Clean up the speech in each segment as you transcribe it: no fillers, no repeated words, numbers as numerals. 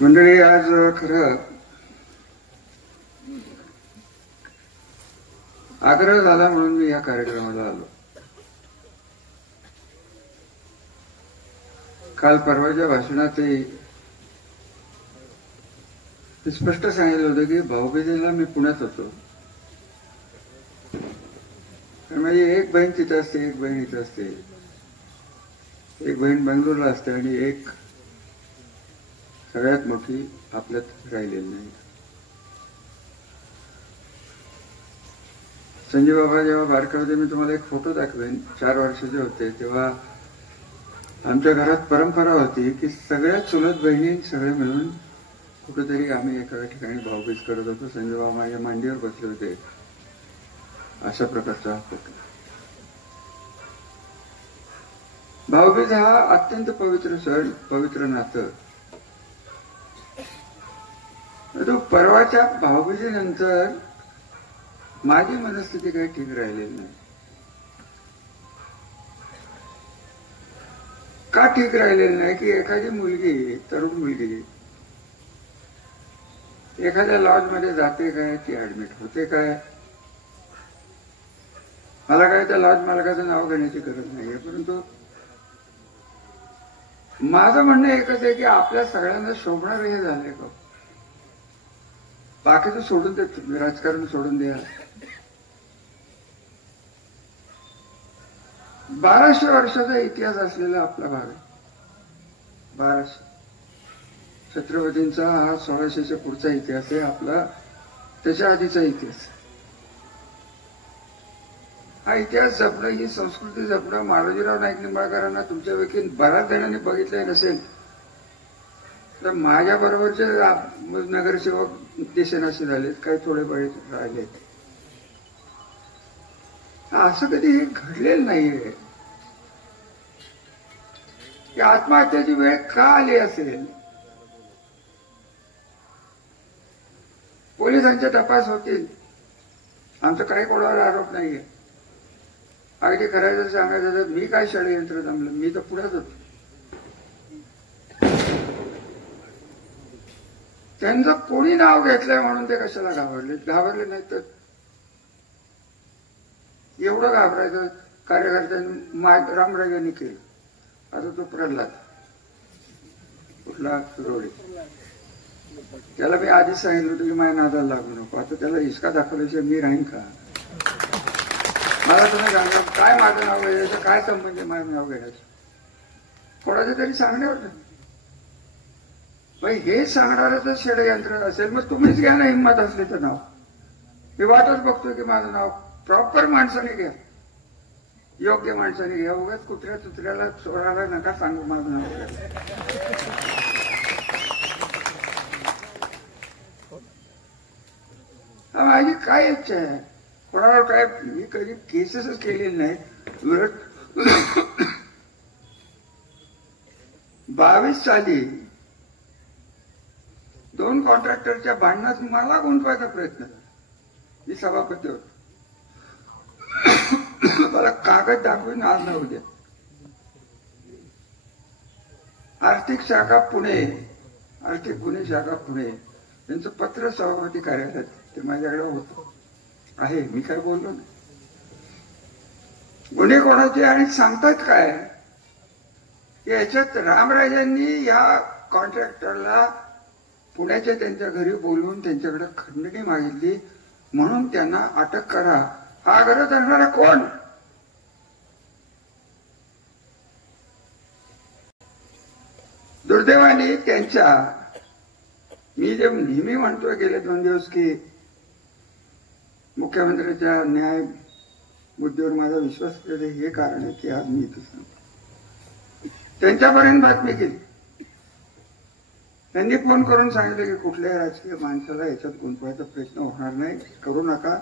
मंडळी, आज खरं आग्रह झाला म्हणून मी या कार्यक्रमाला आलो. काल परवाच्या भाषणातही स्पष्ट सांगितलं होतं की भाऊबीजेला मी पुण्यात होतो. माझी एक बहीण तिथं असते, एक बहीण इथं असते, एक बहीण बेंगलोरला असते आणि एक सगळ्यात मोठी आपल्यात राहिलेली नाही. संजय बाबा जेव्हा बारके होते, मी तुम्हाला एक फोटो दाखवेन, 4 वर्षाचे होते तेव्हा आमच्या घरात परंपरा होती की सगळ्या चुलत बहिणी सगळे मिळून कुठेतरी आम्ही एका ठिकाणी भाऊबीज करत होतो. संजय बाबा माझ्या मांडीवर बसले होते. अशा प्रकारचा हा फोटो. भाऊबीज हा अत्यंत पवित्र सण, पवित्र नातं. तो परवाच्या भाऊबीजेनंतर माझी मनस्थिती काही ठीक राहिलेली नाही. का ठीक राहिलेली नाही की एखादी मुलगी, तरुण मुलगी एखाद्या लॉजमध्ये जाते काय, ती ऍडमिट होते काय. मला काय त्या लॉज मालकाचं नाव घेण्याची गरज नाहीये, परंतु माझं म्हणणं एकच आहे की आपल्या सगळ्यांना शोभणार हे झालंय का. बाकीचं सोडून दे, राजकारण सोडून द्या. 1200 वर्षाचा इतिहास असलेला आपला भाग आहे. 1200. छत्रपतींचा हा 1600च्या पुढचा इतिहास आहे आपला, त्याच्या आधीचा इतिहास. हा इतिहास जपणं, ही संस्कृती जपणं, मालोजीराव नाईक निंबाळकरांना तुमच्यापैकी बऱ्याच जणांनी बघितलंय नसेल तर माझ्या बरोबरचे नगरसेवक दिसेनासे झालेत, काही थोडे बळे राहिलेत. असं कधी हे घडलेलं नाहीये की आत्महत्याची वेळ का आली असेल. पोलिसांचे तपास होतील, आमचं काही कोणावर आरोप नाहीये. अगदी करायचं सांगायचं तर मी काय षडयंत्र जमलं, मी तर पुढेच होतो. त्यांचं कोणी नाव घेतलंय म्हणून ते कशाला घाबरले. घाबरले नाही तर एवढं घाबरायचं कार्यकर्त्यांनी रामराजांनी केलं. आता तो प्रल्हाद कुठला रोडे, त्याला मी आधीच सांगितलं होतं की माझ्या नादाला लागू नको. आता त्याला हिसका दाखवल्याशिवाय मी राहीन का. मला तुम्ही सांगा काय माझं नाव घ्यायचं, काय संबंध आहे माझं नाव घेण्याचं. कोणाचं तरी सांगण्यावर भाई हे सांगणारच षडयंत्र असेल, मग तुम्हीच घ्या ना हिंमत असली तर नाव. मी वाटच बघतोय की माझं नाव प्रॉपर माणसाने घ्या, योग्य माणसाने घ्या. उगाच कुत्र्या चुत्र्याला चोराला नका सांगू माझं नाव घ्या. माझी काय इच्छा आहे, कोणावर काय मी कधी केसेसच केलेली नाही. उलट 22 साली 2 कॉन्ट्रॅक्टरच्या भांडणात मला गुंतवायचा प्रयत्न. मी सभापती होतो. मला कागद दाखवून आज ना उद्या आर्थिक शाखा पुणे, आर्थिक गुन्हे शाखा पुणे यांचं पत्र सभापती कार्यालयात ते माझ्याकडे होतं आहे. मी काय बोललो नाही. गुन्हे कोणाचे आणि सांगतात काय याच्यात रामराजांनी या कॉन्ट्रॅक्टरला पुण्याच्या त्यांच्या घरी बोलवून त्यांच्याकडे खंडणी मागितली म्हणून त्यांना अटक करा. हा आग्रह धरणारा कोण. दुर्दैवाने त्यांच्या, मी जे नेहमी म्हणतोय गेले 2 दिवस की मुख्यमंत्र्यांच्या न्याय मुद्द्यावर माझा विश्वास केला, हे कारण आहे की आज मी इथं सांगतो. त्यांच्यापर्यंत बातमी केली. त्यांनी फोन करून सांगितलं की कुठल्याही राजकीय माणसाला याच्यात गुंतवायचा प्रयत्न होणार नाही, करू नका.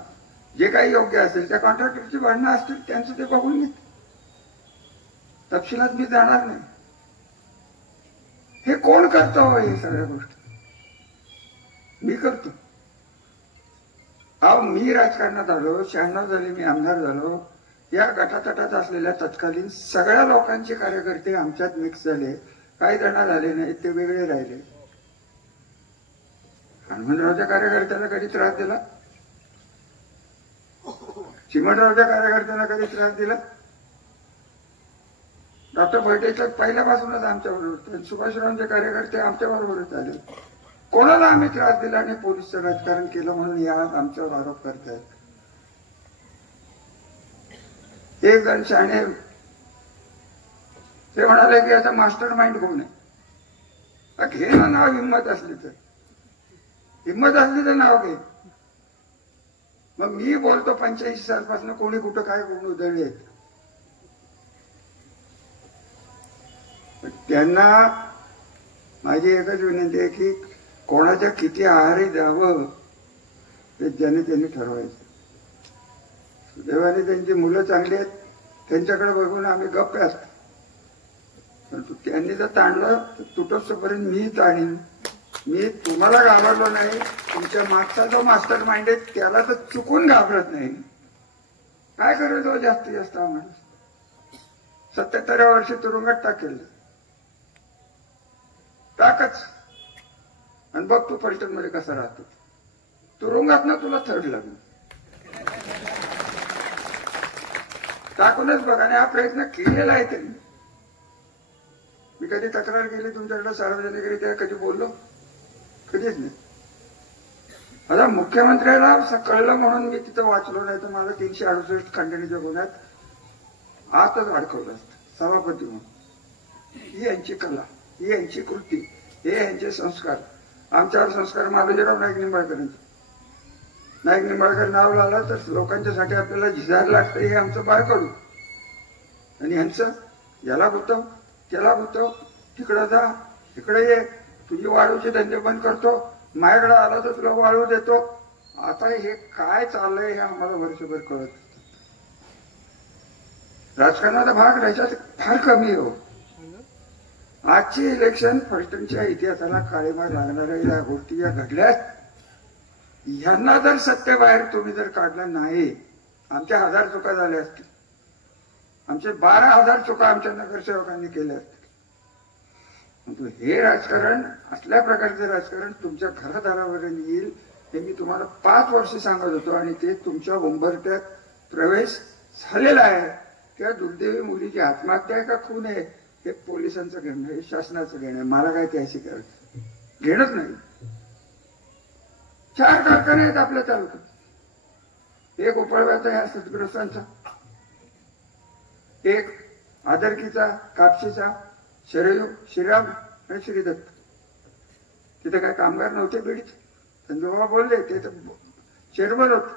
जे काही योग्य असेल, त्या कॉन्ट्रॅक्टरची भांडणं असतील त्यांचं ते बघून घेत, तपशिलात मी जाणार नाही. हे कोण करतो हे सगळ्या गोष्टी. मी करतो. अहो मी राजकारणात आलो, 96 झाले मी आमदार झालो. या गटातटात असलेल्या तत्कालीन सगळ्या लोकांचे कार्यकर्ते आमच्यात मिक्स झाले. काही जण झाले नाही, ते वेगळे राहिले. चिमणरावच्या कार्यकर्त्याला कधी त्रास दिला? चिमणरावच्या कार्यकर्त्याला कधी त्रास दिला? डॉक्टर भटेच्या पहिल्यापासूनच आमच्याबरोबर, सुभाषरावांचे कार्यकर्ते आमच्याबरोबरच आले. कोणाला आम्ही त्रास दिला आणि पोलीसचं राजकारण केलं म्हणून या आमच्यावर आरोप करतायत. एक जण शहाणे ते म्हणाले की याचा मास्टर माइंड कोण आहे? घे ना नाव, हिंमत असली तर नाव घे. मग मी बोलतो 85 सालपासून कोणी कुठं काय कोण उधळले आहेत. त्यांना माझी एकच विनंती आहे की कोणाच्या किती आहारी जावं ते ज्याने त्यांनी ठरवायचं. सुदैवाने त्यांची मुलं चांगली आहेत, त्यांच्याकडे बघून आम्ही गप्प असतो. परंतु त्यांनी जर ताणलं तर तुटोपर्यंत मी ताणीन. मी तुम्हाला घाबरलो नाही, तुमच्या मागचा जो मास्टर माइंड आहे त्याला तर चुकून घाबरत नाही. काय करेल तो जास्तीत जास्त माणूस? 77व्या वर्षी तुरुंगात टाकेल, टाकच आणि बघ तू पर्यटन मध्ये कसा राहतो. तुरुंगात ना तुला थर्ड लागेल, टाकूनच बघ. आणि हा प्रयत्न केलेला आहे त्यांनी. मी कधी तक्रार केली तुमच्याकडे सार्वजनिकरित्या? कधी बोललो? कधीच नाही. आता मुख्यमंत्र्याला कळलं म्हणून मी तिथं वाचलो, नाही तर मला 368 खंडणीच्या गुन्ह्यात आतच अडकवलं असतं सभापती म्हणून. ही यांची कला, ही यांची कृती, हे यांचे संस्कार. आमच्यावर संस्कार मालोजीराव नाईक निंबाळकरांचे. नाईक निंबाळकर नाव लावलं तर लोकांच्यासाठी आपल्याला झिजायला लागतं, हे आमचं बाळकडू. आणि यांचं याला गुतव, त्याला गुतव, तिकडं जा, इकडे ये, तुझी वाळूचे धंदे बंद करतो, माझ्याकडे आला तर तुला वाळू देतो. आता हे काय चाललंय हे आम्हाला वर्षभर कळत. राजकारणाचा भाग राज्यात फार कमी हो. आजची इलेक्शन फलटणच्या इतिहासाला काळीमार लागणाऱ्या या गोष्टी या घडल्यात. यांना जर सत्तेबाहेर तुम्ही जर काढलं नाही, आमच्या 1000 चुका झाल्या असतील. आमचे 12,000 चुका आमच्या नगरसेवकांनी केल्या असतील. हे राजकारण, असल्या प्रकारचे राजकारण तुमच्या घरादारापर्यंत येईल हे मी तुम्हाला 5 वर्ष सांगत होतो. आणि ते तुमच्या उंबरठ्यात प्रवेश झालेला आहे. त्या दुर्दैवी मुलीची आत्महत्या आहे का खून आहे हे पोलिसांचं घेणं, हे शासनाचं घेणं. मला काय त्याशी करायचं? घेणंच नाही. 4 कारखाने आहेत आपल्या तालुक्यात. एक उपळव्याचा ह्या सद्ग्रस्तांचा, एक आदरकीचा, कापशीचा, शरयू, श्रीराम आणि श्रीदत्त. तिथे काय कामगार नव्हते बीडचे? संजोबा बोलले, ते तर चेअरमन होत.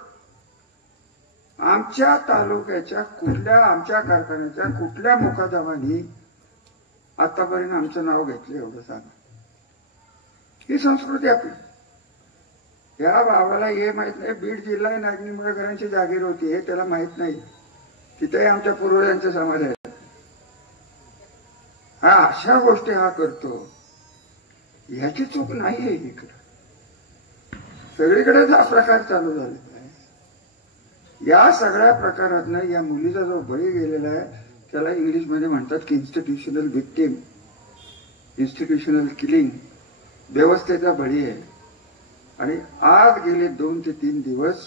आमच्या तालुक्याच्या कुठल्या, आमच्या कारखान्याच्या कुठल्या मुकादमानी आतापर्यंत आमचं नाव घेतलं एवढं सांगा. ही संस्कृती आपली. या भावाला हे माहित नाही, बीड जिल्हा नाईक निंबाळकरांची जागीर होती हे त्याला माहित नाही. तिथेही आमच्या पूर्वजांचा समाज आहे. हा अशा गोष्टी हा करतो, ह्याची चूक नाहीये. इकडे सगळीकडेच हा प्रकार चालू झालेला आहे. या सगळ्या प्रकारातनं या मुलीचा जो बळी गेलेला आहे त्याला इंग्लिशमध्ये म्हणतात की इन्स्टिट्यूशनल विक्टीम, इन्स्टिट्यूशनल किलिंग, व्यवस्थेचा बळी आहे. आणि आज गेले 2 ते 3 दिवस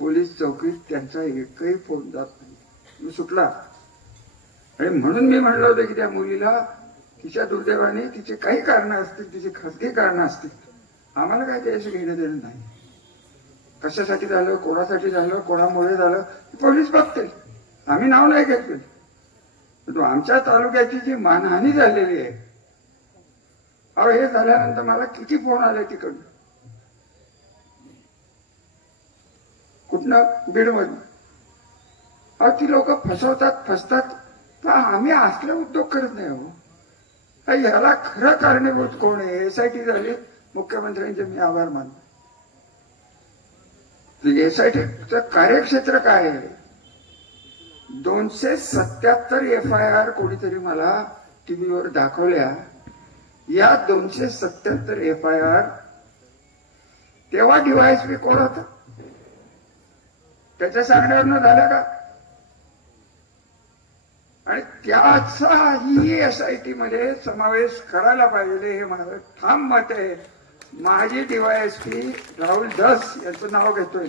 पोलीस चौकीत त्यांचा एकही फोन जात नाही. मी सुटला. आणि म्हणून मी म्हणलं होतं की त्या मुलीला तिच्या दुर्दैवाने तिचे काही कारणं असतील, तिची खासगी कारणं असतील, आम्हाला काय त्याशी घेणं देणं नाही. कशासाठी झालं, कोणासाठी झालं, कोणामुळे झालं पोलीस बघतील. आम्ही नाव नाही घेतलं. परंतु आमच्या तालुक्याची जी मानहानी झालेली आहे, अहो हे झाल्यानंतर मला किती फोन आले तिकडून. कुठनं? बीडमधून. अहो ती लोक फसतात. तर आम्ही असले उद्योग करत नाही हो. ह्याला खरं कारणीभूत कोण आहे? SIT झाली, मुख्यमंत्र्यांचे मी आभार मानतो. SITचं कार्यक्षेत्र काय आहे? 277 FIR कोणीतरी मला टीव्हीवर दाखवल्या. या 277 FIR तेव्हा DYSP कोण होता? त्याच्या सांगण्यावरनं झालं का? आणि त्याचाही SIT मध्ये समावेश करायला पाहिजे हे माझं ठाम मत आहे. माजी डीवायएसपी राहुल धस यांचं नाव घेतोय.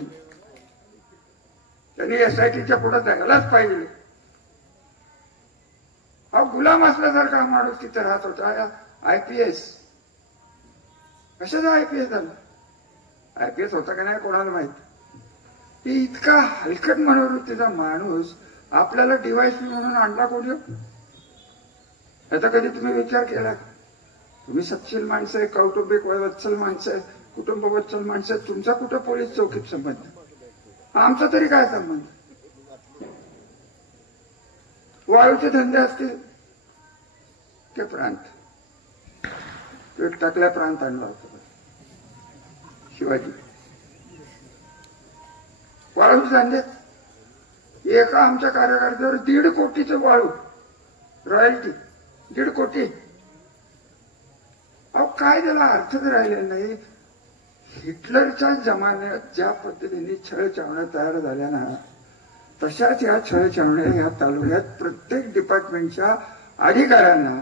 त्यांनी एसआयटीच्या पुढे जायलाच पाहिजे. हा गुलाम असल्यासारखा माणूस तिथे राहत होता. आयपीएस कशाचा आयपीएस झाला? आयपीएस होता का नाही कोणाला माहित. ती इतका हलकट मनोवृत्तीचा माणूस आपल्याला डीवायएसपी म्हणून आणला कोणी? याचा कधी तुम्ही विचार केला? तुम्ही सत्शील माणसं आहे, कौटुंबिक वत्सल माणसं आहे, कुटुंब वत्सल माणसं आहे. तुमचा कुठं पोलीस चौकीत संबंध? आमचा तरी काय संबंध? वाळूचे धंदे असतील ते प्रांत पेट टाकल्या प्रांत आणला होता शिवाजी. वाळूचे धंदे एका आमच्या कार्यकर्त्यावर 1.5 कोटीचं वाळू रॉयल्टी 1.5 कोटी. अहो काय त्याला अर्थच राहिलेला नाही. हिटलरच्या जमान्यात ज्या पद्धतीने छळ छावण्या तयार झाल्या ना, तशाच या छळ छावण्या या तालुक्यात प्रत्येक डिपार्टमेंटच्या अधिकाऱ्यांना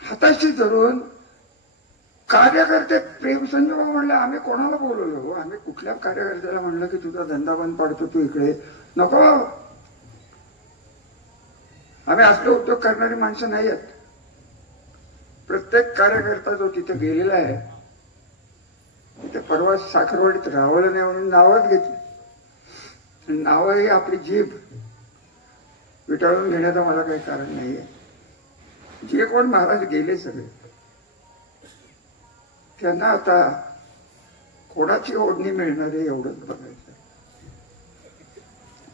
हाताशी धरून कार्यकर्ते प्रेम संजोग म्हणलं. आम्ही कोणाला बोलवलो? आम्ही कुठल्या कार्यकर्त्याला म्हणलं की तुझा धंदा बंद पाडतो, तू इकडे नको. आम्ही असले उद्योग करणारी माणसं नाही आहेत. प्रत्येक कार्यकर्ता जो तिथे गेलेला आहे, तिथे परवा साखरवाडीत राहावलं नाही म्हणून नावच घेतली. नावं ही आपली जीभ विटाळून घेण्याचं मला काही कारण नाहीये. जे कोण महाराज गेले सगळे, त्यांना आता कोणाची ओढणी मिळणार आहे एवढंच बघायचं,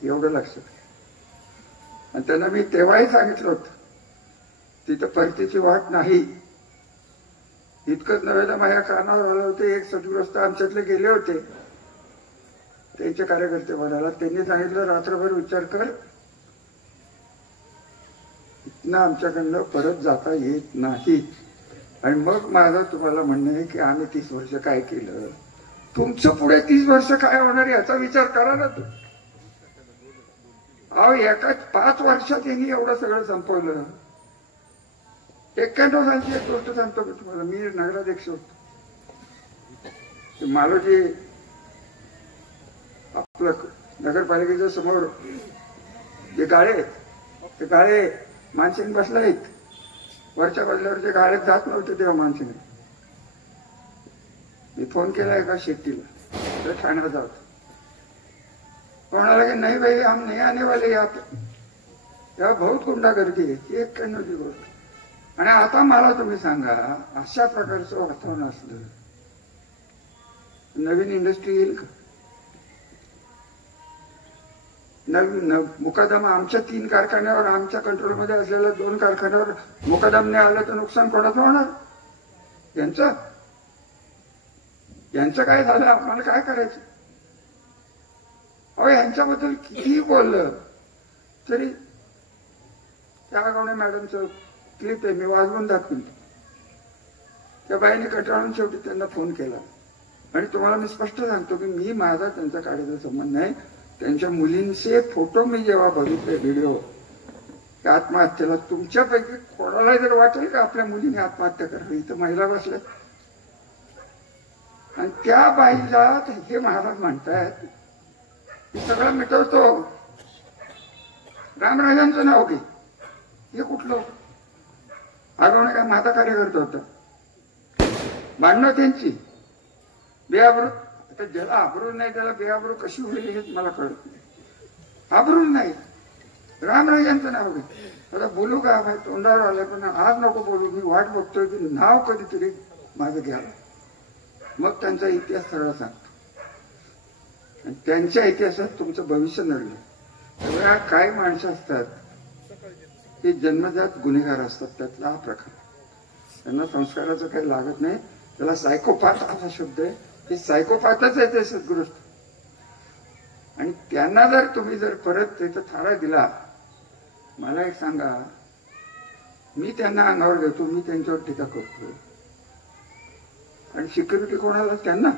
एवढं लक्षात. आणि त्यांना मी तेव्हाही सांगितलं होतं तिथं परतीची वाट नाही. इतकंच नव्हे तर माझ्या कानावर आलं होतं. एक सदग्रस्त आमच्यातले गेले होते, त्यांचे कार्यकर्ते म्हणाला, त्यांनी सांगितलं रात्रभर विचार कर, इथनं आमच्याकडनं परत जाता येत नाही. आणि मग माझं तुम्हाला म्हणणं आहे की आम्ही 30 वर्ष काय केलं, तुमचं पुढे 30 वर्ष काय होणार याचा विचार करा ना. तो अहो एकाच 5 वर्षात यांनी एवढं सगळं संपवलं. 91 सालची एक गोष्ट सांगतो मी तुम्हाला. मी नगराध्यक्ष होतो. मालोजी आपलं नगरपालिकेच्या समोर जे गाळे आहेत, ते गाळे मानसिंग बसला आहेत. वरच्या बाजल्यावर जे गाळ्यात जात नव्हते तेव्हा मानसिंग. मी फोन केला एका शेट्टीला, तर ठाण्याला जात. कोणाला की नाही भाई हम नाही आने वाले यहाँ पे, तेव्हा बहुत गुंडागर्दी आहे. 91ची गोष्ट. आणि आता मला तुम्ही सांगा, अशा प्रकारचं वातावरण असलं नवीन इंडस्ट्री येईल का? नवीन मुकादम आमच्या 3 कारखान्यावर, आमच्या कंट्रोलमध्ये असलेल्या 2 कारखान्यावर मुकादम नाही आलं तर नुकसान कोणाचं होणार? यांचं काय झालं? आम्हाला काय करायचं? अहो यांच्याबद्दल कितीही बोललं तरी, त्या गावणे मॅडमचं क्लिप आहे, मी वाजवून दाखवली. त्या बाईने कंटाळून शेवटी त्यांना फोन केला. आणि तुम्हाला मी स्पष्ट सांगतो की मी माझा त्यांचा काढायचा संबंध नाही. त्यांच्या मुलींचे फोटो मी जेव्हा बघितले, व्हिडिओ, त्या आत्महत्येला, तुमच्यापैकी कोणाला जर वाटेल का आपल्या मुलीने आत्महत्या करावी? इथं महिला बसल्या आणि त्या बाईला हे महाराज म्हणतायत की सगळं मिटवतो, रामराजांचं नाव घे. हे कुठलं? आगवणे काय माझा कार्यकर्ता होता? भांडणं त्यांची बेआबरू. आता ज्याला आबरू नाही त्याला बेआबरू कशी होईल हेच मला कळत नाही. आबरू नाही, रामराजांचं नाव घे. आता बोलू का? भाई तोंडावर आलं पण आज नको बोलू. मी वाट बघतोय की नाव कधीतरी माझं घ्यावं. मग त्यांचा इतिहास सगळा सांगतो. आणि त्यांच्या इतिहासात तुमचं भविष्य नडलं. सगळ्या काही माणसं असतात ते जन्मजात गुन्हेगार असतात. त्यातला हा प्रकार. त्यांना संस्काराचं काही लागत नाही. त्याला सायकोपाथ असा शब्द आहे. ते सायकोपाथच आहे ते सद्गृष्ट. आणि त्यांना जर तुम्ही जर परत त्याचा थारा दिला, मला एक सांगा, मी त्यांना अंगावर घेतो, मी त्यांच्यावर टीका करतो. आणि सिक्युरिटी कोणाला? त्यांना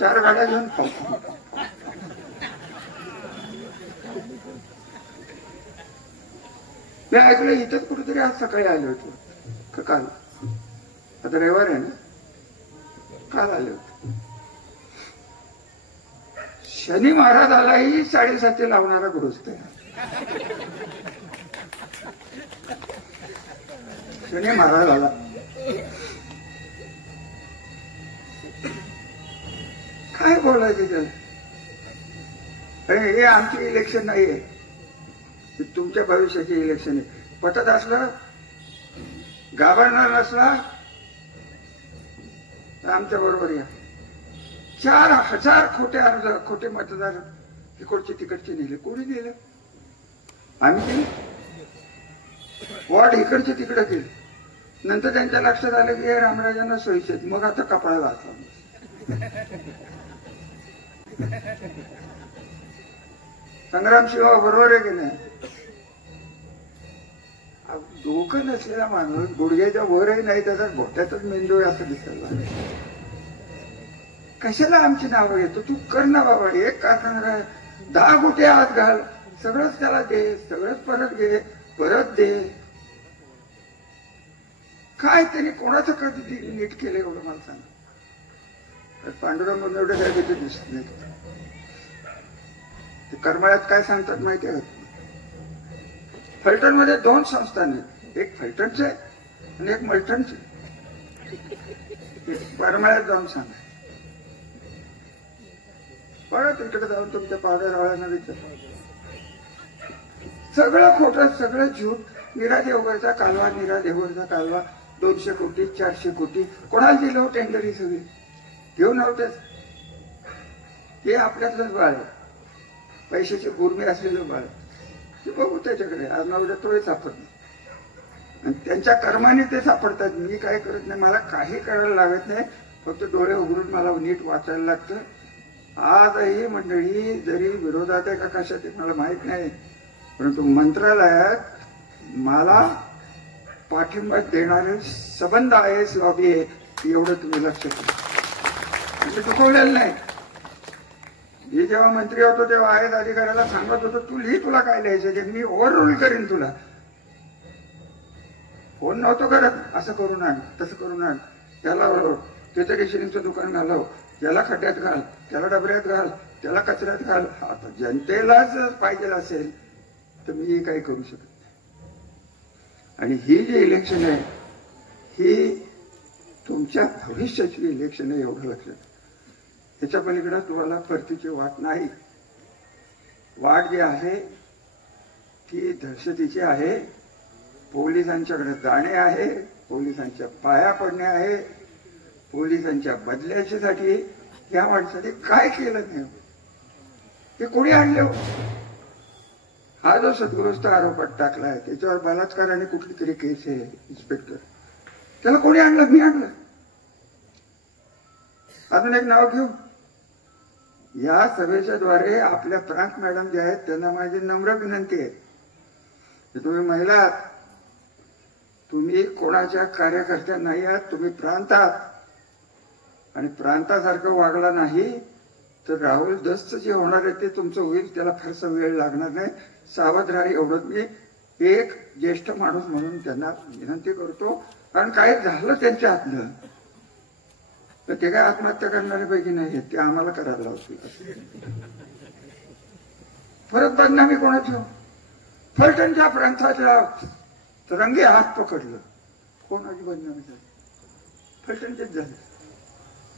4 गाड्या घेऊन मी ऐकलं इथंच कुठेतरी आज सकाळी आले होते का काल, आता रविवार आहे ना, काल आले होते. शनी महाराजालाही 7:30 लावणारा गृहस्थ आहे. शनी महाराजाला काय बोलायचं त्याला? हे आमची इलेक्शन नाहीये, तुमच्या भविष्याची इलेक्शन आहे. पटत असलं, घाबरणार नसला तर आमच्या बरोबर या. 4,000 खोटे अर्ज, खोटे मतदार इकडचे तिकडचे नेले. कोणी नेले? आम्ही केले. वॉर्ड इकडचे तिकडे केले. नंतर त्यांच्या लक्षात आलं की हे रामराजांना सोयीचे. मग आता कपाळाला हात लावला. संग्राम शिवा बरोबर आहे की नाही? डोकं नसलेला माणूस गुडघ्याच्या वरही नाही, त्याचा घोट्यातच मेंदू असं दिसायला. कशाला आमची नावं घेतो? तू कर ना बाबा. एक कारखाना 10 गुटे आत घाल, सगळंच त्याला दे, सगळंच परत घे, परत दे. काय त्यांनी कोणाचं कधी नीट केलं एवढं मला सांग. पांडुरंग एवढं काय तिथे दिसत नाही. ते करमाळ्यात काय सांगतात माहिती आहे? फलटण मध्ये 2 संस्थान आहेत, एक फलटणचे आणि एक मलठणचे. करमाळ्यात जाऊन सांगा. परत इकडे जाऊन तुमच्या पावड्यारावळ्यांना विचार. सगळं खोटं, सगळं झूट. नीरा देवगडचा कालवा, नीरा देवगडचा कालवा 200 कोटी 400 कोटी कोणाला दिलं हो टेंडर? ही सगळी घेऊन नव्हतेच. हे आपल्यातलंच बाळ आहे, पैशाची गुरमी असलेलं बाळ. ते बघू त्याच्याकडे. आज ना उद्या तोही सापडत नाही, आणि त्यांच्या कर्माने ते सापडतात. मी काय करत नाही, मला काही करायला लागत नाही. फक्त डोळे उघडून मला नीट वाचायला लागतं. आजही मंडळी जरी विरोधात आहे का कशात आहे मला माहित नाही, परंतु मंत्रालयात मला पाठिंबा देणारे संबंध IAS लॉबी आहे, एवढं तुम्ही लक्ष ठेवा. म्हणजे चुकवलेलं नाही. मी जेव्हा मंत्री होतो तेव्हा IAS अधिकाऱ्याला सांगत होतो, तू लिही तुला काय लिहायचं ते, मी ओव्हर रूल करीन तुला. फोन नव्हतो करत, असं करून आण, तसं करून आण, त्याला त्याचं रेशनिंगचं दुकान घालव, त्याला खड्ड्यात घाल, त्याला डबऱ्यात घाल, त्याला कचऱ्यात घाल. आता जनतेलाच पाहिजे असेल तर मी काही करू शकत नाही. आणि ही जी इलेक्शन आहे ही तुमच्या भविष्याची इलेक्शन आहे, एवढं लक्षात. त्याच्या पलीकडे तुम्हाला परतीची वाट नाही. वाट जी आहे ती दहशतीची आहे. पोलिसांच्याकडे जाणे आहे, पोलिसांच्या पाया पडणे आहे, पोलिसांच्या बदल्यासाठी या माणसाने काय केलं नाही ते कोणी आणले हो? हा जो सद्गृहस्थ आरोपात टाकलाय त्याच्यावर बलात्काराने कुठली तरी केस आहे इन्स्पेक्टर, त्याला कोणी आणलं? मी आणलं. अजून एक नाव घेऊ. या सभेच्या द्वारे आपल्या प्रांत मॅडम जे आहेत त्यांना माझी नम्र विनंती आहे की तुम्ही महिला आहात, तुम्ही कोणाच्या कार्यकर्त्या नाही आहात, तुम्ही प्रांत आहात. आणि प्रांतासारखं वागला नाही तर राहुल दस्त जे होणार आहे ते तुमचं होईल. त्याला फारसा वेळ लागणार नाही. सावध राहा, एवढंच मी एक ज्येष्ठ माणूस म्हणून त्यांना विनंती करतो. कारण काय झालं त्यांच्या हातनं तर ते काय आत्महत्या करणाऱ्यापैकी नाही, ते आम्हाला करायला लावतील. परत बदनामी कोणाची? फलटणच्या प्रांताच्या रंगे हात पकडलं. कोणाची बदनामी झाली? फलटणचेच झाले.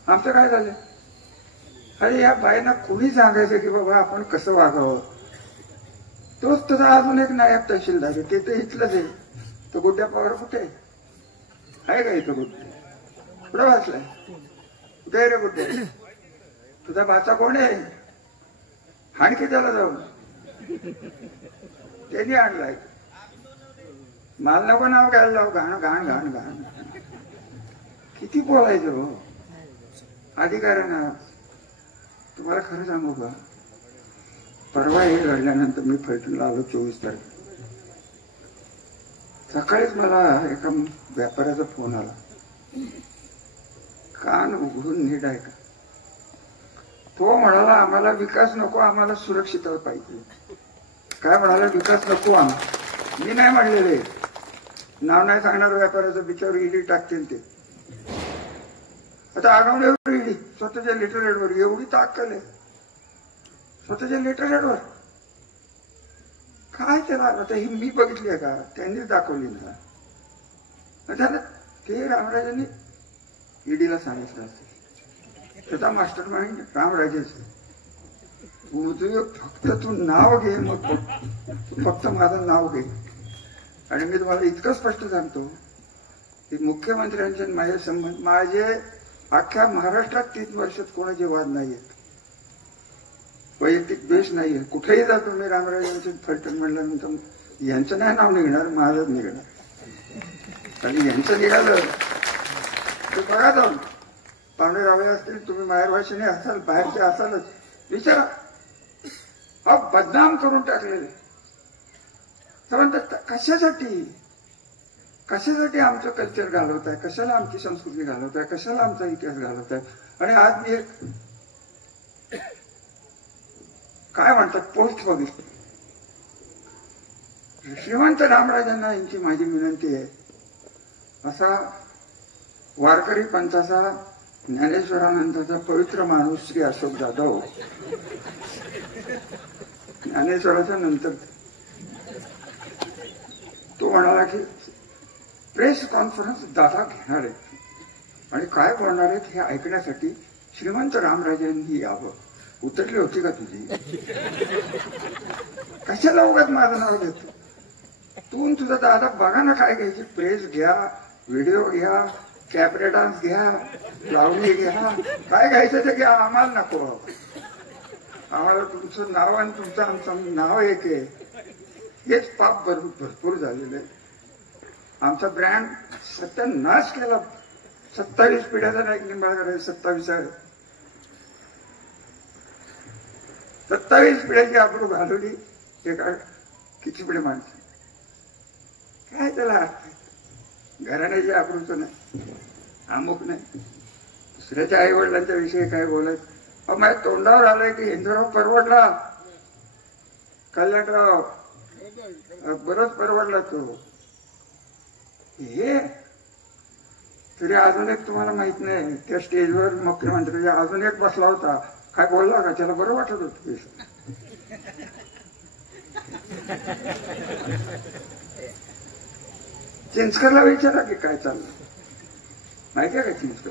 आमचं काय झालं? अरे या बाईंना कोणी सांगायचं की बाबा आपण कसं वागावं? तोच तुझा अजून एक नायब तहसीलदार आहे, ते तर इथलंच आहे. तो गुड्ड्या पवार कुठे आहे का? इथं गुड्डे कुठं वाचलाय? कुठे आहे रे गुड्डे? तुझा भाचा कोण आहे? आणखी त्याला जाऊन त्यांनी आणलाय. मला नको नाव घ्यायला लाव. घाण घाण घाण घाण. किती बोलायचं हो अधिकाऱ्यांना. तुम्हाला खरं सांगू का, परवा हे घडल्यानंतर मी फलटणला आलो 24 तारखेला. सकाळीच मला एका व्यापाऱ्याचा फोन आला. कान उघडून नीट ऐका. तो म्हणाला आम्हाला विकास नको, आम्हाला सुरक्षितता पाहिजे. काय म्हणाला? विकास नको आम्हाला. मी नाही म्हणलेले, नाव नाही सांगणार व्यापाऱ्याचं, बिचार इली टाकतील ते. आता आगवण्यावर ईडी स्वतःच्या लिटरेटवर एवढी ताकद आहे, स्वतःच्या लिटरेटवर काय त्याला. आता ही मी बघितली आहे का, त्यांनीच दाखवली ना. आता ते रामराजांनी ईडीला सांगितलं असेल, त्याचा मास्टर माइंड रामराजेच. फक्त तू नाव घे, मग फक्त माझं नाव घे. आणि मी तुम्हाला इतकं स्पष्ट सांगतो की मुख्यमंत्र्यांचे माझे संबंध, माझे अख्ख्या महाराष्ट्रात 3 वर्षात कोणाचे वाद नाहीयेत, वैयक्तिक द्वेष नाहीये. कुठेही जा तुम्ही रामराजांचे फलटण म्हणल्यानंतर यांचं नाही नाव निघणार, माझंच निघणार. आणि यांचं निघालं ते बघा जाऊन, पांडुरावे असतील, तुम्ही माहेरवाशिनी असाल, बाहेरचे असालच, विचारा. हा बदनाम करून टाकलेले. तर म्हणतात कशासाठी, कशासाठी आमचं कल्चर घालवताय, कशाला आमची संस्कृती घालवताय, कशाला आमचा इतिहास घालवताय. आणि आज मी एक काय म्हणतात पोस्ट बघितली. श्रीमंत रामराजांना यांची माझी विनंती आहे, असा वारकरी पंथाचा ज्ञानेश्वरानंदाचा पवित्र माणूस श्री अशोक जाधव, ज्ञानेश्वराच्या नंतर तो म्हणाला की प्रेस कॉन्फरन्स दादा घेणार आहेत आणि काय बोलणार आहेत हे ऐकण्यासाठी श्रीमंत रामराजांनी यावं. उतरली होती का तुझी? कशाला उगाच माझं नाव घेतो तू? तुझा दादा बघा ना काय घ्यायची, प्रेस घ्या, व्हिडिओ घ्या, कॅबरे डान्स घ्या, लावणी घ्या, काय घ्यायचं ते घ्या, आम्हाला नको. आम्हाला तुमचं नाव आणि तुमचं आमचं नाव एक आहे, हेच पाप भरपूर झालेलं आहे. आमचा ब्रँड सत्यानाश केला. 27 पिढ्याचा नाही निंबाळकर, 27 आहे. 27 पिढ्याची आबरू घालवली एका किचपिडे माणसं. काय त्याला अर्थ? घराण्याची आबरूचं नाही, अमुक नाही. दुसऱ्याच्या आई वडिलांच्या विषयी काय बोलायचं? माझ्या तोंडावर आलंय की हिंदूराव परवडला, कल्याणराव बरंच परवडला तो. हे तरी अजून एक तुम्हाला माहित नाही, त्या स्टेजवर मुख्यमंत्री अजून एक बसला होता, काय बोलला का? त्याला बरं वाटत होत. चिंचकरला विचारा की काय चाललं, माहिती आहे का? चिंचकर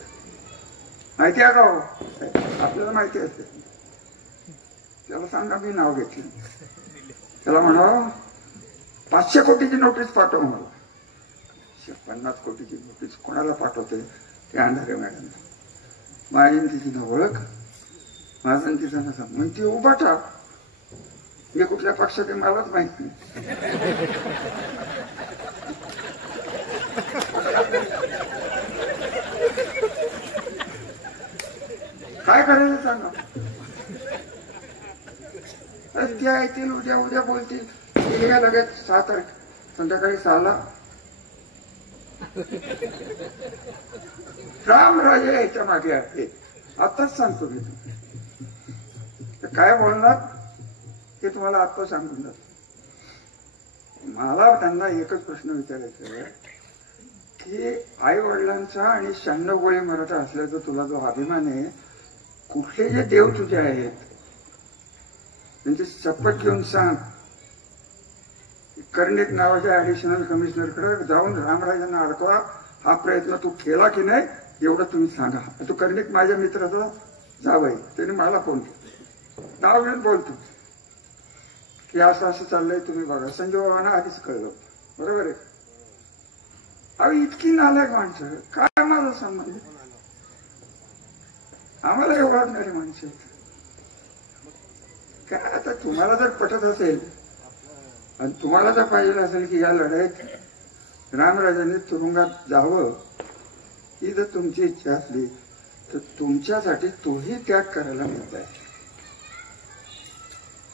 माहिती आहे का? आपल्याला माहिती असते. त्याला सांगा मी नाव घेतलं, त्याला म्हणावं 500 कोटीची नोटीस पाठव मला. 50 कोटीची नोटीस कोणाला पाठवते? ते अंधारे मॅडम. माझी तिची न ओळख, माझा तिचा नसा म्हणती उभा टाक. मी कुठल्या पक्षात आहे मलाच माहित नाही. काय करायचं सांगा? त्या येतील, उद्या बोलतील, का लगेच 6 तारीख संध्याकाळी 6ला रामराजे याच्या मागे आहे. आताच सांगतो मी. काय बोलणार हे तुम्हाला आता सांगून जातो. मला त्यांना एकच प्रश्न विचारायचा आहे की आई वडिलांचा आणि 96 गोळी मराठा असल्याचा तुला जो अभिमान आहे, कुठले जे देव तुझे आहेत त्यांची शपथ घेऊन सांग. कर्णिक नावाच्या ऍडिशनल कमिशनरकडे जाऊन रामराजांना अडकवा हा प्रयत्न तू केला की नाही एवढं तुम्ही सांगा. तू कर्णिक माझ्या मित्राचा जावई, त्याने मला फोन केला, नाव घेऊन बोलतो की असं असं चाललंय, तुम्ही बघा. संजय बाबांना आधीच कळलं, बरोबर आहे. अहो इतकी नालायक माणसं, काय माझा संबंध? आम्हाला एवढणारी माणसं काय? आता तुम्हाला जर पटत असेल आणि तुम्हाला जर पाहिजे असेल की या लढाईत रामराजांनी तुरुंगात जावं, ही जर तुमची इच्छा असली तर तुमच्यासाठी तोही त्याग करायला मिळत आहे.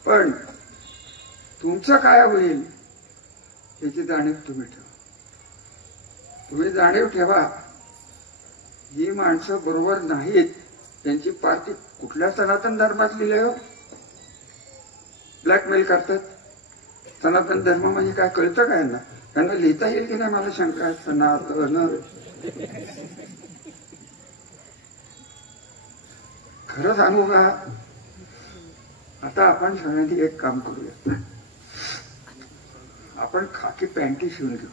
पण तुमचं काय होईल याची जाणीव तुम्ही ठेवा. तुम्ही जाणीव ठेवा, ही माणसं बरोबर नाहीत. त्यांची पार्टी कुठल्या सनातन धर्मात लिहिलंय हो? ब्लॅकमेल करतात. सनातन धर्म म्हणजे काय कळतं काय ना? त्यांना लिहिता येईल की नाही मला शंका आहे. सनातन खरं सांगू का, आता आपण सगळ्यांनी एक काम करूया, आपण खाकी पॅन्टी शिवून घेऊ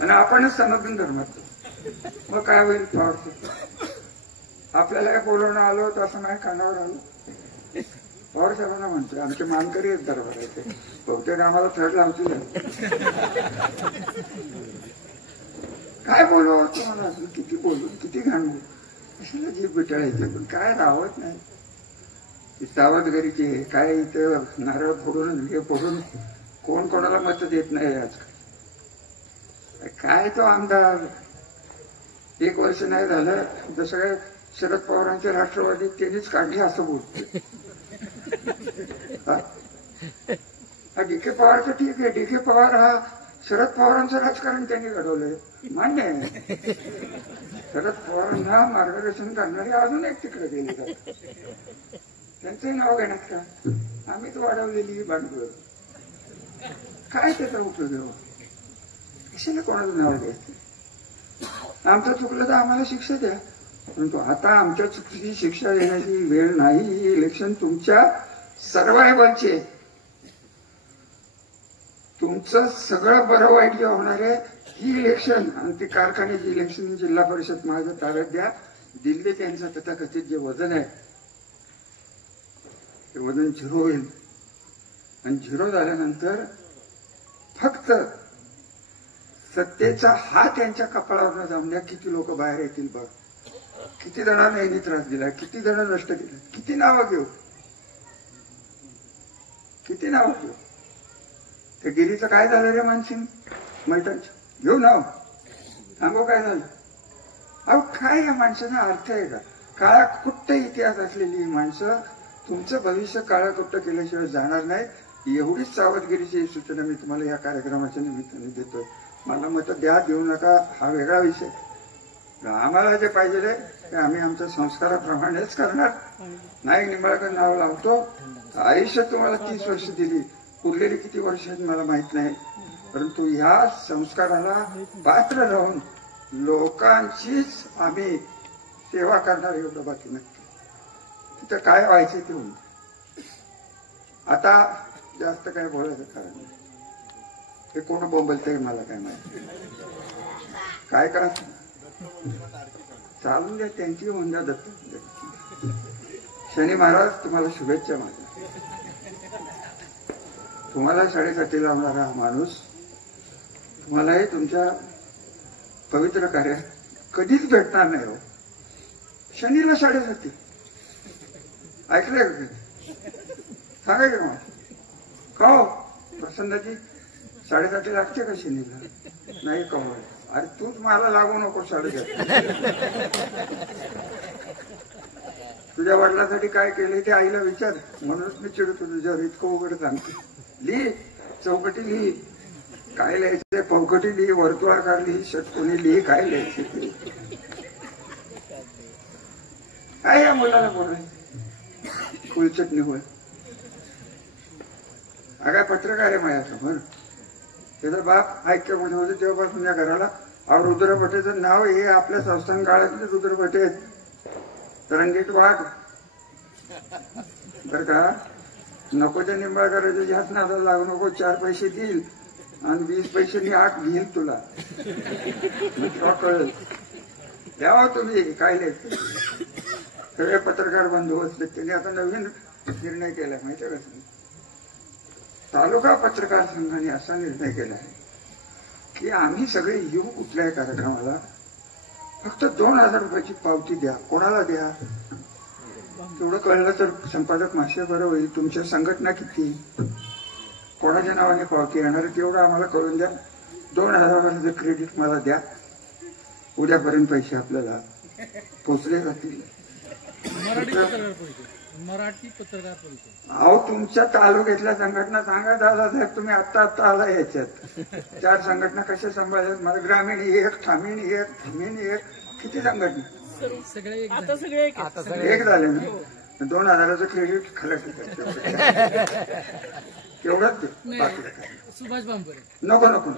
आणि आपणच सनातन धर्मात, मग काय होईल? आपल्याला काय बोलवणं आलो तर असं नाही, कानावर आलो. पवार साहेबांना म्हणतोय, आमचे मानकरी आहेत दरबाराचे, बहुतेक आम्हाला थर्ड लावतील. काय बोलू तुम्हाला, अजून किती बोलू, किती घाण बोलू, कशाला जीभ बिटाळायचे, पण काय राहत नाही. सावधगिरीची काय इथं नारळ फोडून हे फोडून कोण कोणाला मत देत नाही आजकाल. काय तो आमदार 1 वर्ष नाही झालं जसं काय शरद पवारांचे राष्ट्रवादी त्यांनीच काढली असं बोलतो. डी.के. पवारचं ठीक आहे, डी.के. पवार हा शरद पवारांचं राजकारण त्यांनी घडवलंय, मान्य आहे. शरद पवारांना मार्गदर्शन करणारे अजून एक तिकडे गेले जातात, त्यांचंही नाव घेण्यात का? आम्हीच वाढवलेली भांडवल, काय त्याचा उपयोग आहे? कशाला कोणाचं नाव घ्यायचं? आमचं चुकलं तर आम्हाला शिक्षा द्या, परंतु आता आमच्या चुकीची शिक्षा देण्याची वेळ नाही. ही इलेक्शन तुमच्या सर्वायवलचे, तुमचं सगळं बरं वाईट जे होणार आहे ही इलेक्शन, आणि ती कारखान्याची इलेक्शन जिल्हा परिषद माझ्या ताब्यात द्या. दिल्ली त्यांचं तथाकथित जे वजन आहे ते वजन 0 होईल, आणि 0 झाल्यानंतर फक्त सत्तेचा हात त्यांच्या कपाळावर जाऊन द्या. किती लोक बाहेर येतील बघ, किती जणांना यांनी त्रास दिला, किती जण नष्ट केलं, किती नावं घेऊ, किती नावं घेऊ. त्या गिरीचं काय झालं रे मानसिंग मल्टनचं, घेऊ नाव, सांगू काय झालं? अहो काय या माणसांना अर्थ आहे का? काळा कुट्ट इतिहास असलेली माणसं तुमचं भविष्य काळा कुट्ट केल्याशिवाय जाणार नाही. एवढीच सावधगिरीची सूचना मी तुम्हाला या कार्यक्रमाच्या निमित्ताने देतोय. मला मत द्या देऊ नका हा वेगळा विषय. आम्हाला जे पाहिजे ते आम्ही आमच्या संस्काराप्रमाणेच करणार. नाही निंबाळकर नाव लावतो, आयुष्यात तुम्हाला 30 वर्ष दिली, उरलेली किती वर्ष आहेत मला माहित नाही, परंतु ह्या संस्काराला पात्र राहून लोकांचीच आम्ही सेवा करणार, एवढं बाकी नक्की. तिथं काय व्हायचं ते होईल. आता जास्त काय बोलायचं कारण नाही. हे कोण बोंबलतंय मला काय माहिती, काय करायचं चालून द्या, त्यांची होऊन द्या. दत्त शनी महाराज तुम्हाला शुभेच्छा. माझ्या तुम्हाला 7:30 लावणारा हा माणूस तुम्हालाही तुमच्या पवित्र कार्यात कधीच भेटणार नाही. हो शनीला 7:30 ऐकलंय का? सांगा की मग का हो प्रसन्नाची 7:30 लागते का शनीला? नाही का? अरे तूच मला लागू नको 7:30. तुझ्या वडिलांसाठी काय केलंय ते आईला विचार, म्हणूनच मी चिडतो तुझ्यावर इतकं उघड सांगतो. लिही, चौकटी लिही, काय लिहायचं पौकटी लिही, वर्तुळाकार लिही, षटकोनी लिही, काय लिहायचे काय या मुलाला बोलायचं फुलचटणी होय. हा काय पत्रकार आहे माझ्यासमोर, त्याचा बाप ऐक्यमध्ये होते तेव्हापासून या घराला रुद्र भटेचं नाव हे आपल्या संस्थान काळातले रुद्र भटे आहेत. तरंगीत वाघ बर का, नको त्या निंबाळकराच्या जास्त नादाला लागू नको. 4 पैसे देईल आणि 20 पैशांनी 8 घेईल तुला, कळेल. द्यावा तुम्ही काय लिहायचं. सगळे पत्रकार बंधू असले त्यांनी आता नवीन निर्णय केला माहितीये का? तालुका पत्रकार संघाने असा निर्णय केला आहे की आम्ही सगळे येऊ कुठल्याही कार्यक्रमाला, फक्त 2,000 रुपयाची पावती द्या. कोणाला द्या तेवढं कळलं तर संपादक मासे बरं होईल. तुमच्या संघटना किती, कोणाच्या नावाने पावती येणार तेवढं आम्हाला कळून द्या. 2,000 क्रेडिट मला द्या. उद्यापर्यंत पैसे आपल्याला पोचले जातील. मराठी पत्रकार परिषद. अहो तुमच्या तालुक्यातल्या संघटना सांगा दादासाहेब, तुम्ही आत्ता आला याच्यात 4 संघटना कशा सांभाळतात मला? ग्रामीण 1, ठामीण 1, थमीण 1, किती संघटना? एक झाले ना. 2,000 क्रेडिट खरं तेवढंच सुभाष बांबरे नको नको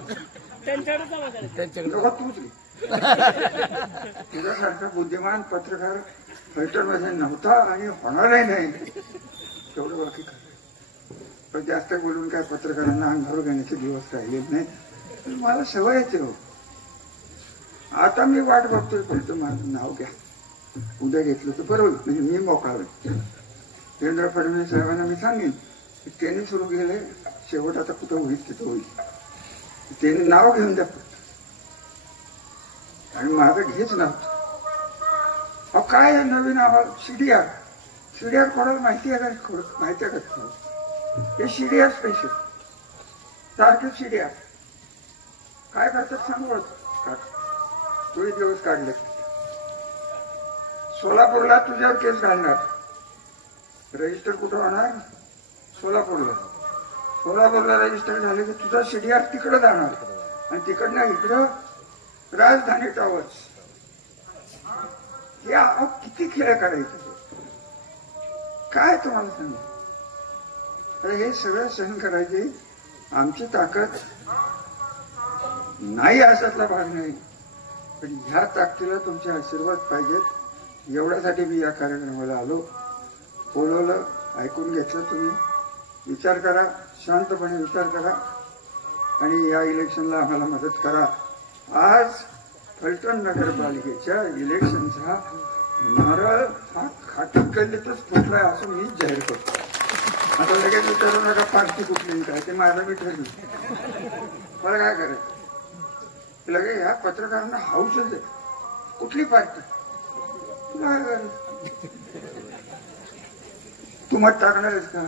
नको तूच तुझ्यासारखा बुद्धिमान पत्रकार फलटणमध्ये नव्हता आणि होणारही नाही, तेवढं बाकी खरं. पण जास्त बोलून काय पत्रकारांना अंगावर घेण्याचे दिवस राहिले नाही. मला सवयच आहे हो. आता मी वाट बघतोय, पण माझं नाव घ्या, उद्या घेतलं तर बरोबर, म्हणजे मी मोकळा होईल. देवेंद्र फडणवीस साहेबांना मी सांगेन की त्यांनी सुरू केले, शेवट आता कुठं होईल तिथं होईल. त्यांनी नाव घेऊन द्या आणि माझं घेच नव्हतं. अहो काय नवीन आवाज सीडीआर. सीडीआर कोणाला माहिती आहे का? माहिती आहे का? हे सीडीआर स्पेशल सारखे सीडीआर काय करतात सांगू का? तोही दिवस काढले. सोलापूरला तुझ्यावर केस घालणार, रजिस्टर कुठं होणार? सोलापूरला. सोलापूरला रजिस्टर झाले की तुझा सीडीआर तिकडं जाणार आणि तिकडनं इकडं राजधानी टॉवर्स. हे किती खेळ करायचे काय तुम्हाला सांगू. तर हे सगळं सहन करायची आमची ताकद नाही, अशातला भाग नाही. पण ह्या ताकदीला तुमचे आशीर्वाद पाहिजेत. एवढ्यासाठी मी या कार्यक्रमाला आलो, बोलवलं, ऐकून घेतलं. तुम्ही विचार करा, शांतपणे विचार करा आणि या इलेक्शनला आम्हाला मदत करा. आज फलटण नगरपालिकेच्या इलेक्शनचा नारळ हा खाटी गल्लीतच फुटलाय असं मी जाहीर करतो. आता लगेच विचारू नका पार्टी कुठली काय, ते माझं मी ठरलं. मला काय करायचं? लगे ह्या पत्रकारांना हाऊसच आहे. कुठली पार्टी? तुला काय करायचं? तू मत टाकणार आहेस का?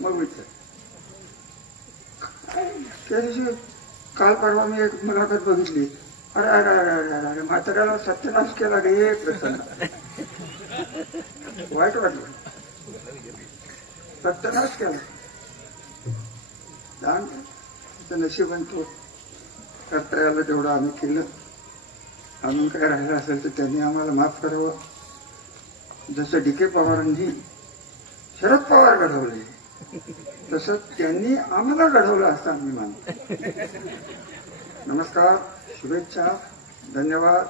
मग विचार. त्या दिवशी काल परवा मी एक मुलाखत बघितली. अरे अरे अरे अरे अरे म्हाताऱ्याला सत्यनाश केला रे प्रसन्न. वाईट वाटलं. सत्यनाश केला. नशिबांतो करता यायला तेवढं आम्ही केलं. अजून काय राहिलं असेल तर त्यांनी आम्हाला माफ करावं. जसं डी.के. पवारांनी शरद पवार घडवले तसं त्यांनी आम्हाला घडवलं असं आम्ही मानतो. नमस्कार, शुभेच्छा, धन्यवाद.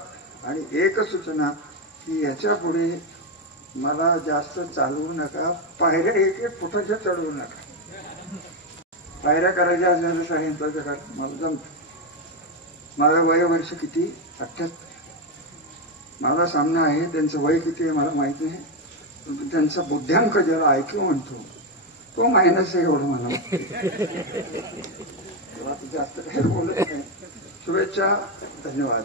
आणि एक सूचना की याच्या पुढे मला जास्त चालवू नका. पायऱ्या एक एक फुटाच्या चढवू नका. पायऱ्या करायच्या असल्याचं सांगितलं जगात मला जमतं. माझं वय वर्ष किती? 78. माझा सामना आहे. त्यांचं वय किती आहे मला माहित नाही, परंतु त्यांचा बुद्ध्यांक ज्याला IQ म्हणतो तो मायनस आहे एवढं मला. जास्त काही बोलत नाही. शुभेच्छा, धन्यवाद.